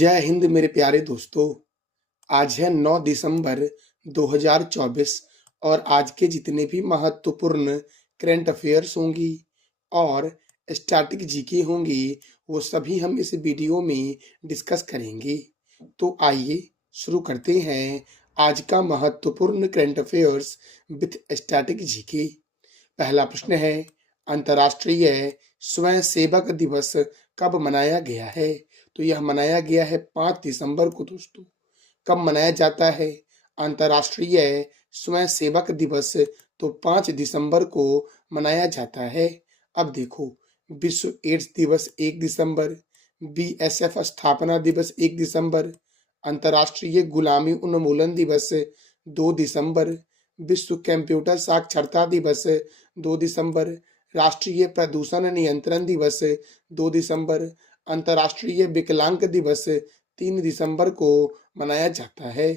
जय हिंद मेरे प्यारे दोस्तों। आज है 9 दिसंबर 2024 और आज के जितने भी महत्वपूर्ण करंट अफेयर्स होंगी और स्टैटिक जीके होंगी वो सभी हम इस वीडियो में डिस्कस करेंगे। तो आइए शुरू करते हैं आज का महत्वपूर्ण current affairs with static GK. पहला प्रश्न है, अंतर्राष्ट्रीय स्वयंसेवक दिवस कब मनाया गया है? तो यह मनाया गया है 5 दिसंबर को। दोस्तों, कब मनाया जाता है अंतर्राष्ट्रीय स्वयंसेवक दिवस? तो 5 दिसंबर को मनाया जाता है। अब देखो, विश्व एड्स दिवस 1 दिसंबर, बीएसएफ स्थापना दिवस 1 दिसंबर, अंतर्राष्ट्रीय गुलामी उन्मूलन दिवस 2 दिसंबर, विश्व कंप्यूटर साक्षरता दिवस 2 दिसंबर, राष्ट्रीय प्रदूषण नियंत्रण दिवस 2 दिसंबर, अंतर्राष्ट्रीय विकलांग दिवस 3 दिसंबर को मनाया जाता है।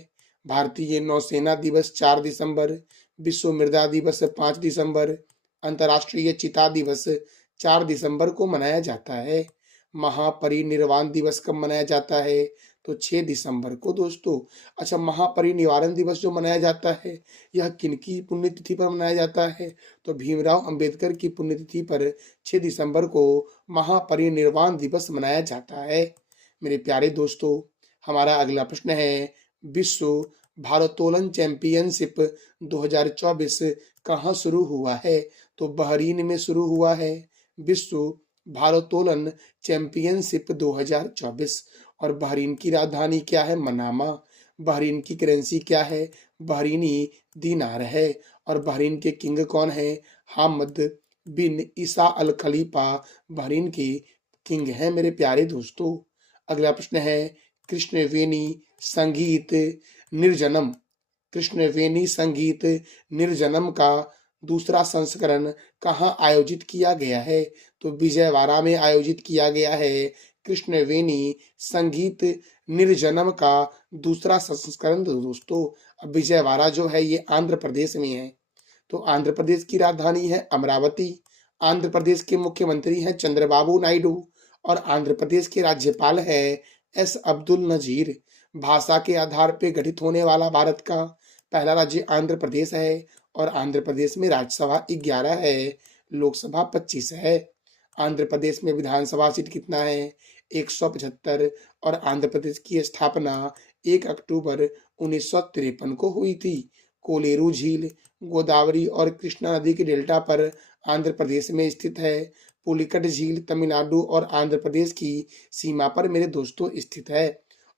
भारतीय नौसेना दिवस 4 दिसंबर, विश्व मृदा दिवस 5 दिसंबर, अंतर्राष्ट्रीय चिता दिवस 4 दिसंबर को मनाया जाता है। महापरिनिर्वाण दिवस कब मनाया जाता है? तो 6 दिसंबर को। दोस्तों, अच्छा, महापरिनिर्वाण दिवस जो मनाया जाता है यह किनकी पुण्यतिथि पर मनाया जाता है? तो भीमराव अंबेडकर की पुण्यतिथि पर 6 दिसंबर को महापरिनिर्वाण दिवस मनाया जाता है। मेरे प्यारे दोस्तों, हमारा अगला प्रश्न है, विश्व भारोत्तोलन चैंपियनशिप 2024 कहाँ शुरू हुआ है? तो बहरीन में शुरू हुआ है विश्व भारोत्तोलन चैंपियनशिप 2024। और बहरीन की राजधानी क्या है? मनामा। बहरीन की करेंसी क्या है? बहरीनी दीनार है। और बहरीन के किंग कौन है? हामद बिन ईसा अल खलीफा बहरीन के किंग हैं मेरे प्यारे दोस्तों। अगला प्रश्न है, कृष्णवेणी संगीत निर्जनम। कृष्णवेणी संगीत निर्जनम का दूसरा संस्करण कहाँ आयोजित किया गया है? तो विजयवाड़ा में आयोजित किया गया है कृष्णवेणी संगीत निर्जनम का दूसरा संस्करण। दोस्तों, अब विजयवाड़ा जो है ये आंध्र प्रदेश में है। तो आंध्र प्रदेश की राजधानी है अमरावती। आंध्र प्रदेश के मुख्यमंत्री हैं चंद्रबाबू नायडू और आंध्र प्रदेश के राज्यपाल है एस अब्दुल नजीर। भाषा के आधार पर गठित होने वाला भारत का पहला राज्य आंध्र प्रदेश है और आंध्र प्रदेश में राज्यसभा 11 है, लोकसभा 25 है। आंध्र प्रदेश में विधानसभा सीट कितना है? 175। और आंध्र प्रदेश की स्थापना 1 अक्टूबर 1953 को हुई थी। कोलेरू झील गोदावरी और कृष्णा नदी के डेल्टा पर आंध्र प्रदेश में स्थित है। पुलिकट झील तमिलनाडु और आंध्र प्रदेश की सीमा पर मेरे दोस्तों स्थित है।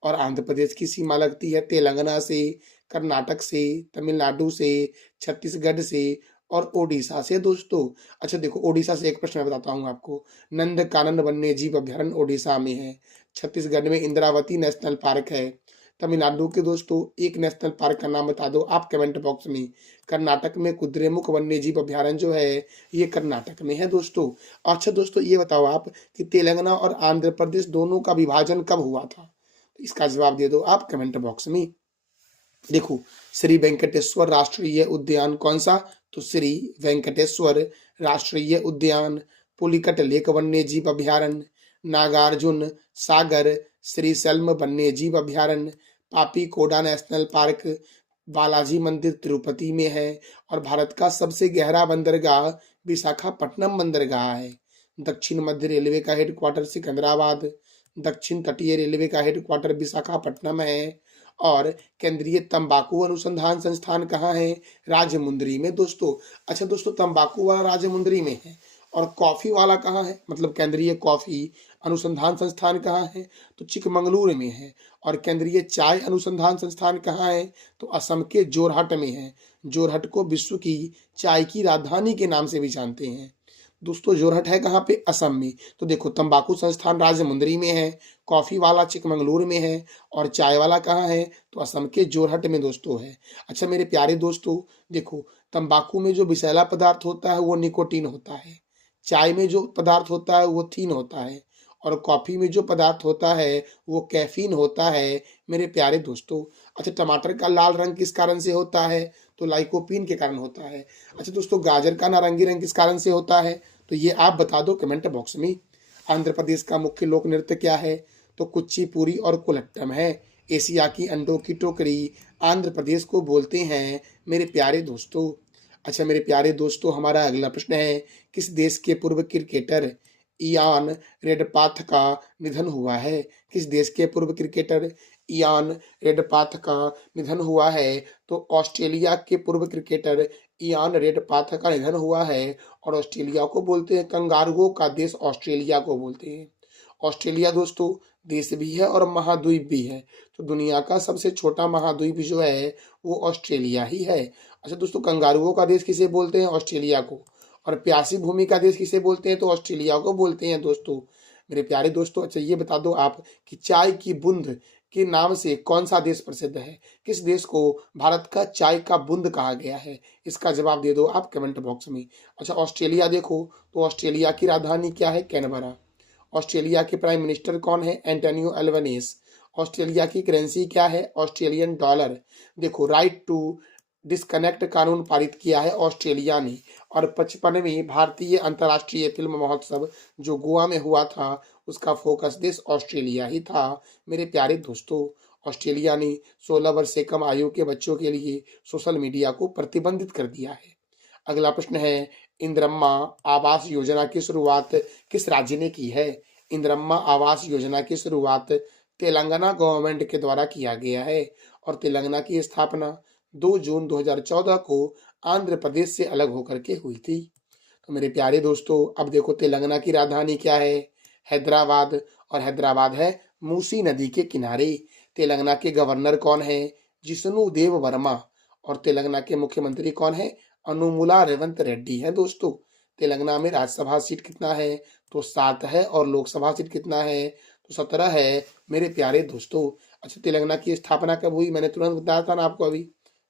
और आंध्र प्रदेश की सीमा लगती है तेलंगाना से, कर्नाटक से, तमिलनाडु से, छत्तीसगढ़ से और ओडिशा से। दोस्तों, अच्छा देखो, ओडिशा से एक प्रश्न मैं बताता हूँ आपको। नंदकानन वन्य जीव अभ्यारण्य ओडिशा में है। छत्तीसगढ़ में इंद्रावती नेशनल पार्क है। तमिलनाडु के दोस्तों एक नेशनल पार्क का नाम बता दो आप कमेंट बॉक्स में। कर्नाटक में कुद्रेमुख वन्य जीव अभ्यारण्य जो है ये कर्नाटक में है दोस्तों। अच्छा दोस्तों, ये बताओ आप कि तेलंगाना और आंध्र प्रदेश दोनों का विभाजन कब हुआ था? तो इसका जवाब दे दो आप कमेंट बॉक्स में। देखो, श्री वेंकटेश्वर राष्ट्रीय उद्यान कौन सा? तो श्री वेंकटेश्वर राष्ट्रीय उद्यान, पुलिकट लेक वन्य जीव अभ्यारण्य, नागार्जुन सागर श्रीशैलम वन्य जीव अभ्यारण्य, पापी कोडा नेशनल पार्क, बालाजी मंदिर तिरुपति में है। और भारत का सबसे गहरा बंदरगाह विशाखापट्टनम बंदरगाह है। दक्षिण मध्य रेलवे का हेडक्वार्टर सिकंदराबाद, दक्षिण तटीय रेलवे का हेडक्वार्टर विशाखापट्टनम है। और केंद्रीय तंबाकू अनुसंधान संस्थान कहाँ है? राजमुंदरी में दोस्तों। अच्छा दोस्तों, तंबाकू वाला राजमुंदरी में है और कॉफी वाला कहाँ है? मतलब केंद्रीय कॉफी अनुसंधान संस्थान कहाँ है? तो चिकमंगलुरु में है। और केंद्रीय चाय अनुसंधान संस्थान कहाँ है? तो असम के जोरहट में है। जोरहट को विश्व की चाय की राजधानी के नाम से भी जानते हैं। दोस्तों, जोरहट है कहाँ पे? असम में। तो देखो, तंबाकू संस्थान राजमुंदरी में है, कॉफी वाला चिकमंगलुरु में है और चाय वाला कहाँ है? तो असम के जोरहट में दोस्तों है। अच्छा मेरे प्यारे दोस्तों, देखो, तंबाकू में जो विषैला पदार्थ होता है वो निकोटीन होता है, चाय में जो पदार्थ होता है वो थीन होता है और कॉफी में जो पदार्थ होता है वो कैफीन होता है मेरे प्यारे दोस्तों। अच्छा, टमाटर का लाल रंग किस कारण से होता है? तो लाइकोपीन के कारण होता है। अच्छा दोस्तों, गाजर का नारंगी रंग किस कारण से होता है? तो ये आप बता दो कमेंट बॉक्स में। आंध्र प्रदेश का मुख्य लोक नृत्य क्या है? तो कुचिपुड़ी और कुलट्टम है। एशिया की अंडों की टोकरी आंध्र प्रदेश को बोलते हैं मेरे प्यारे दोस्तों। अच्छा मेरे प्यारे दोस्तों, हमारा अगला प्रश्न है, किस देश के पूर्व क्रिकेटर इयान रेडपाथ का निधन हुआ है? किस देश के पूर्व क्रिकेटर इयान रेडपाथ का निधन हुआ है? तो ऑस्ट्रेलिया के पूर्व क्रिकेटर इयान रेडपाथ का निधन हुआ है। और ऑस्ट्रेलिया को बोलते हैं कंगारुओं का देश, ऑस्ट्रेलिया को बोलते हैं। ऑस्ट्रेलिया दोस्तों देश भी है और महाद्वीप भी है। तो दुनिया का सबसे छोटा महाद्वीप जो है वो ऑस्ट्रेलिया ही है। अच्छा दोस्तों, कंगारुओं का देश किसे बोलते हैं? ऑस्ट्रेलिया को। और प्यासी भूमि का देश किसे बोलते हैं? तो ऑस्ट्रेलिया को बोलते हैं दोस्तों। मेरे प्यारे दोस्तों, अच्छा ये बता दो आप कि चाय की बूंद के नाम से कौन सा देश प्रसिद्ध है? किस देश को भारत का चाय का बूंद कहा गया है? इसका जवाब दे दो आप कमेंट बॉक्स में। अच्छा ऑस्ट्रेलिया देखो, तो ऑस्ट्रेलिया की राजधानी क्या है? कैनबरा। ऑस्ट्रेलिया के प्राइम मिनिस्टर कौन है? Antonio Albanese. ऑस्ट्रेलिया की करेंसी क्या है? Australian dollar. देखो, राइट टू डिस्कनेक्ट कानून पारित किया है ऑस्ट्रेलिया ने। और 55वीं भारतीय अंतर्राष्ट्रीय फिल्म महोत्सव जो गोवा में हुआ था, उसका फोकस देश ऑस्ट्रेलिया ही था। मेरे प्यारे दोस्तों, ऑस्ट्रेलिया ने 16 वर्ष से कम आयु के बच्चों के लिए सोशल मीडिया को प्रतिबंधित कर दिया है। अगला प्रश्न है, इंदिरम्मा आवास योजना की शुरुआत किस राज्य ने की है? इंदिरम्मा आवास योजना की शुरुआत तेलंगाना गवर्नमेंट के द्वारा किया गया है। और तेलंगाना की स्थापना 2 जून 2014 को आंध्र प्रदेश से अलग होकर के हुई थी। तो मेरे प्यारे दोस्तों, अब देखो तेलंगाना की राजधानी क्या है? हैदराबाद। और हैदराबाद है मूसी नदी के किनारे। तेलंगाना के गवर्नर कौन है? जिष्णु देव वर्मा। और तेलंगाना के मुख्यमंत्री कौन है? अनुमुला रेवंत रेड्डी है दोस्तों। तेलंगाना में राज्यसभा सीट कितना है? तो 7 है। और लोकसभा सीट कितना है? तो 17 है मेरे प्यारे दोस्तों। अच्छा, तेलंगाना की स्थापना कब हुई? मैंने तुरंत बताया था ना आपको अभी,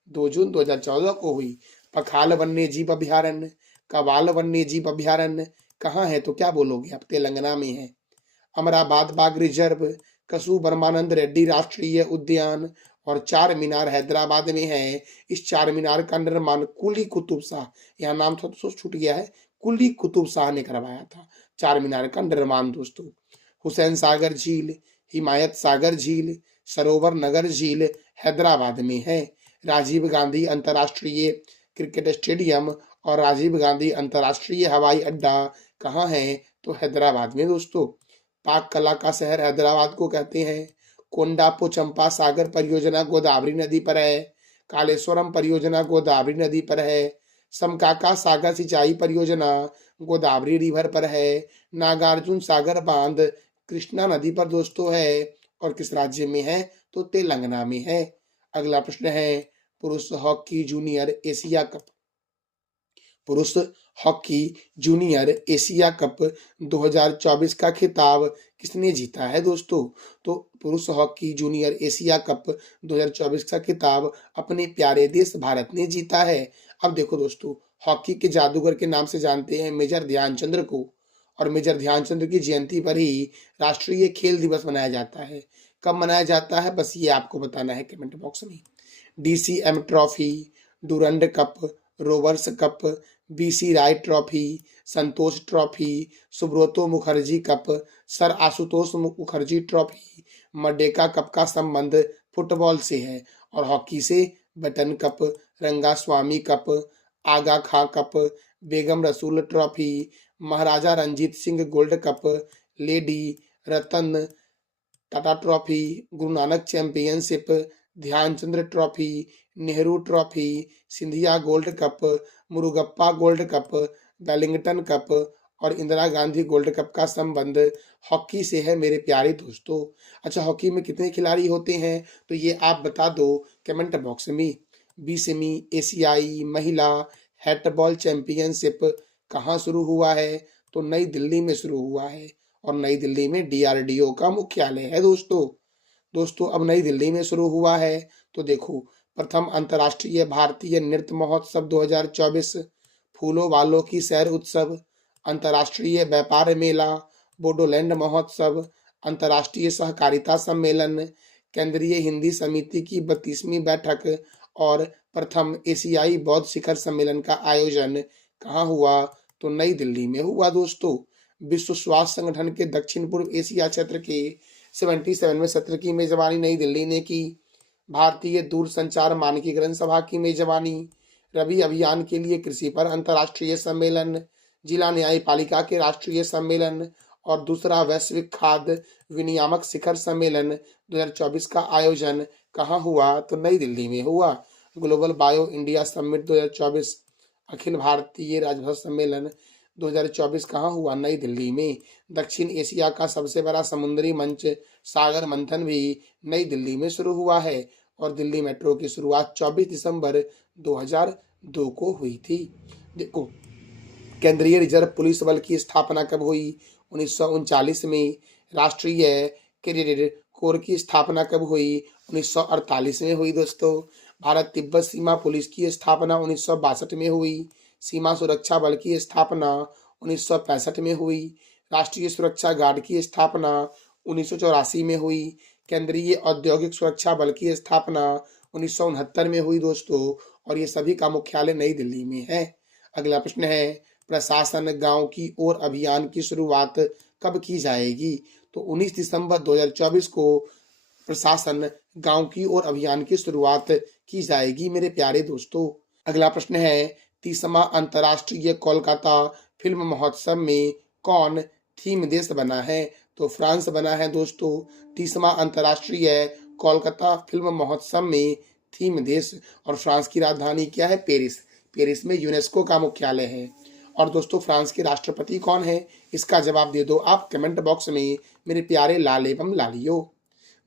2 जून 2014 को हुई। पखाल वन्य जीव अभ्यारण्य, कवाल वन्य जीव अभ्यारण्य कहाँ है? तो क्या बोलोगे आप? तेलंगाना में है। अमराबाद बाघ रिजर्व, कसू ब्रह्मानंद रेड्डी राष्ट्रीय उद्यान और चार मीनार हैदराबाद में है। इस चार मीनार का निर्माण कुली कुतुब शाह, यहाँ नाम थोड़ा छूट गया है, कुली कुतुब शाह ने करवाया था चार मीनार का निर्माण दोस्तों। हुसैन सागर झील, हिमायत सागर झील, सरोवर नगर झील हैदराबाद में है। राजीव गांधी अंतर्राष्ट्रीय क्रिकेट स्टेडियम और राजीव गांधी अंतर्राष्ट्रीय हवाई अड्डा कहाँ है? तो हैदराबाद में दोस्तों। पाक कला का शहर हैदराबाद को कहते हैं। कोंडापो चंपा सागर परियोजना गोदावरी नदी पर है। कालेश्वरम परियोजना गोदावरी नदी पर है। समकाका सागर सिंचाई परियोजना गोदावरी रिवर पर है। नागार्जुन सागर बांध कृष्णा नदी पर दोस्तों है। और किस राज्य में है? तो तेलंगाना में है। अगला प्रश्न है, पुरुष हॉकी जूनियर एशिया कप, पुरुष हॉकी जूनियर एशिया कप 2024 का खिताब किसने जीता है दोस्तों? तो पुरुष हॉकी जूनियर एशिया कप 2024 का खिताब अपने प्यारे देश भारत ने जीता है। अब देखो दोस्तों, हॉकी के जादूगर के नाम से जानते हैं मेजर ध्यानचंद्र को। और मेजर ध्यानचंद्र की जयंती पर ही राष्ट्रीय खेल दिवस मनाया जाता है। कब मनाया जाता है बस ये आपको बताना है कमेंट बॉक्स में। DCM trophy, Durand cup, Rovers cup, BC Roy trophy, Santosh trophy, Subroto Mukherjee cup, sir Ashutosh Mukherjee trophy, Merdeka cup का संबंध फुटबॉल से है। और हॉकी से Beighton cup, Rangaswamy cup, Aga Khan cup, Begum Rasul trophy, Maharaja Ranjit Singh gold cup, lady Ratan Tata trophy, Guru Nanak championship, Dhyanchand trophy, Nehru trophy, Scindia gold cup, Murugappa gold cup, Wellington cup और Indira Gandhi gold cup का संबंध hockey से है मेरे प्यारे दोस्तों। अच्छा, हॉकी में कितने खिलाड़ी होते हैं? तो ये आप बता दो कमेंट बॉक्स में। 20वीं एशियाई महिला हैंडबॉल चैंपियनशिप कहाँ शुरू हुआ है? तो नई दिल्ली में शुरू हुआ है। और नई दिल्ली में DRDO का मुख्यालय है दोस्तों अब नई दिल्ली में शुरू हुआ है। तो देखो, प्रथम अंतर्राष्ट्रीय भारतीय नृत्य महोत्सव 2024, फूलों वालों की सैर उत्सव, अंतर्राष्ट्रीय व्यापार मेला, बोडोलैंड महोत्सव, अंतर्राष्ट्रीय सहकारिता सम्मेलन, केंद्रीय हिंदी समिति की 32वीं बैठक और प्रथम एशियाई बौद्ध शिखर सम्मेलन का आयोजन कहाँ हुआ? तो नई दिल्ली में हुआ दोस्तों। विश्व स्वास्थ्य संगठन के दक्षिण पूर्व एशिया क्षेत्र के 77 में सत्र की मेजबानी नई दिल्ली ने की। भारतीय दूरसंचार मानकीकरण सभा की मेजबानी। रबी अभियान के लिए कृषि पर अंतर्राष्ट्रीय सम्मेलन। जिला न्यायपालिका के राष्ट्रीय सम्मेलन और दूसरा वैश्विक खाद्य विनियामक शिखर सम्मेलन 2024 का आयोजन कहाँ हुआ? तो नई दिल्ली में हुआ। Global bio India summit 2024 Akhil Bharatiya राजभाषा सम्मेलन 2024 कहाँ हुआ? नई दिल्ली में। दक्षिण एशिया का सबसे बड़ा समुद्री मंच सागर मंथन भी नई दिल्ली में शुरू हुआ है और दिल्ली मेट्रो की शुरुआत 24 दिसंबर 2002 को हुई थी। देखो, केंद्रीय रिजर्व पुलिस बल की स्थापना कब हुई? 1939 में। राष्ट्रीय कैडेट कोर की स्थापना कब हुई? 1948 में हुई दोस्तों। भारत तिब्बत सीमा पुलिस की स्थापना 1962 में हुई। सीमा सुरक्षा बल की स्थापना 1965 में हुई। राष्ट्रीय सुरक्षा गार्ड की स्थापना 1984 में हुई। केंद्रीय औद्योगिक सुरक्षा बल की स्थापना 1969 में हुई दोस्तों, और ये सभी का मुख्यालय नई दिल्ली में है। अगला प्रश्न है, प्रशासन गांव की ओर अभियान की शुरुआत कब की जाएगी? तो 19 दिसंबर 2024 को प्रशासन गांव की ओर अभियान की शुरुआत की जाएगी मेरे प्यारे दोस्तों। अगला प्रश्न है, 30वां अंतर्राष्ट्रीय कोलकाता फिल्म महोत्सव में कौन थीम देश बना है? तो फ्रांस बना है दोस्तों। 30वां अंतर्राष्ट्रीय कोलकाता फिल्म महोत्सव में थीम देश और फ्रांस की राजधानी क्या है? पेरिस। पेरिस में यूनेस्को का मुख्यालय है। और दोस्तों, फ्रांस के राष्ट्रपति कौन है? इसका जवाब दे दो आप कमेंट बॉक्स में मेरे प्यारे लाल एवं लालियो।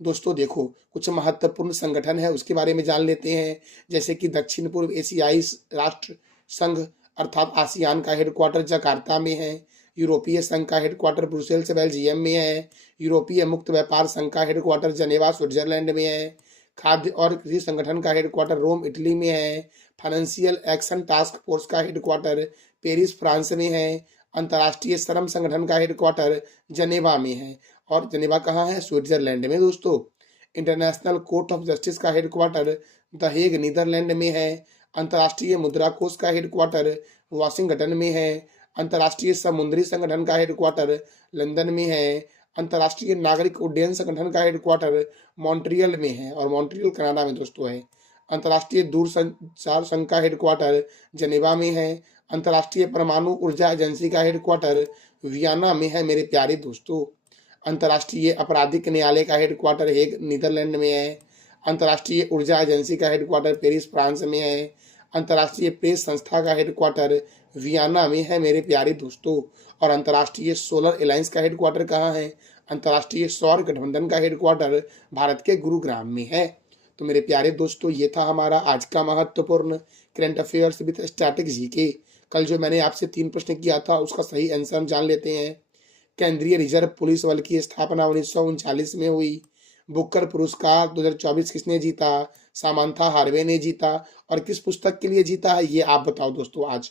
दोस्तों देखो, कुछ महत्वपूर्ण संगठन है उसके बारे में जान लेते हैं, जैसे कि दक्षिण पूर्व एशियाई राष्ट्र संघ अर्थात आसियान का हेडक्वार्टर जकार्ता में है। यूरोपीय संघ का हेडक्वार्टर ब्रुसेल्स बेल्जियम में है। यूरोपीय मुक्त व्यापार संघ का हेडक्वार्टर जनेवा स्विट्जरलैंड में है। खाद्य और कृषि संगठन का हेडक्वार्टर रोम इटली में है। फाइनेंशियल एक्शन टास्क फोर्स का हेडक्वार्टर पेरिस फ्रांस में है। अंतर्राष्ट्रीय श्रम संगठन का हेडक्वार्टर जनेवा में है। और जनेवा कहाँ है? स्विट्जरलैंड में दोस्तों। इंटरनेशनल कोर्ट ऑफ जस्टिस का हेडक्वार्टर द हेग नीदरलैंड में है। अंतर्राष्ट्रीय मुद्रा कोष का हेडक्वार्टर वाशिंगटन में है। अंतर्राष्ट्रीय समुद्री संगठन का हेडक्वार्टर लंदन में है। अंतर्राष्ट्रीय नागरिक उड्डयन संगठन का हेडक्वार्टर मॉन्ट्रियल में है और मॉन्ट्रियल कनाडा में दोस्तों है। अंतर्राष्ट्रीय दूरसंचार संघ का हेडक्वार्टर जनेवा में है। अंतर्राष्ट्रीय परमाणु ऊर्जा एजेंसी का हेडक्वार्टर वियना में है मेरे प्यारे दोस्तों। अंतर्राष्ट्रीय आपराधिक न्यायालय का हेडक्वार्टर हेग नीदरलैंड में है। अंतर्राष्ट्रीय ऊर्जा एजेंसी का हेडक्वार्टर पेरिस फ्रांस में है। अंतर्राष्ट्रीय प्रेस संस्था का हेडक्वार्टर वियना में है मेरे प्यारे दोस्तों। और अंतर्राष्ट्रीय सोलर अलायंस का हेडक्वार्टर कहाँ है? अंतर्राष्ट्रीय सौर गठबंधन का हेडक्वार्टर भारत के गुरुग्राम में है। तो मेरे प्यारे दोस्तों, ये था हमारा आज का महत्वपूर्ण current affairs with static GK. कल जो मैंने आपसे 3 प्रश्न किया था उसका सही आंसर हम जान लेते हैं। केंद्रीय रिजर्व पुलिस बल की स्थापना 1939 में हुई। बुकर पुरस्कार 2024 किसने जीता? सामंथा हार्वे ने जीता। और किस पुस्तक के लिए जीता है ये आप बताओ दोस्तों। आज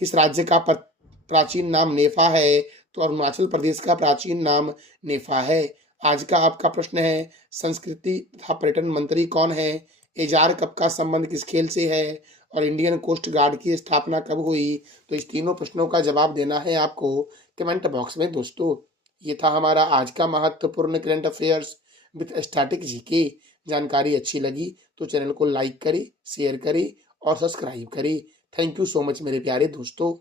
किस राज्य का प्राचीन नाम नेफा है? तो अरुणाचल प्रदेश का प्राचीन नाम नेफा है। आज का आपका प्रश्न है, संस्कृति तथा पर्यटन मंत्री कौन है? एजार कप का संबंध किस खेल से है? और इंडियन कोस्ट गार्ड की स्थापना कब हुई? तो इस तीनों प्रश्नों का जवाब देना है आपको कमेंट बॉक्स में दोस्तों। ये था हमारा आज का महत्वपूर्ण current affairs with static GK. जानकारी अच्छी लगी तो चैनल को लाइक करें, शेयर करें और सब्सक्राइब करें। थैंक यू सो मच मेरे प्यारे दोस्तों।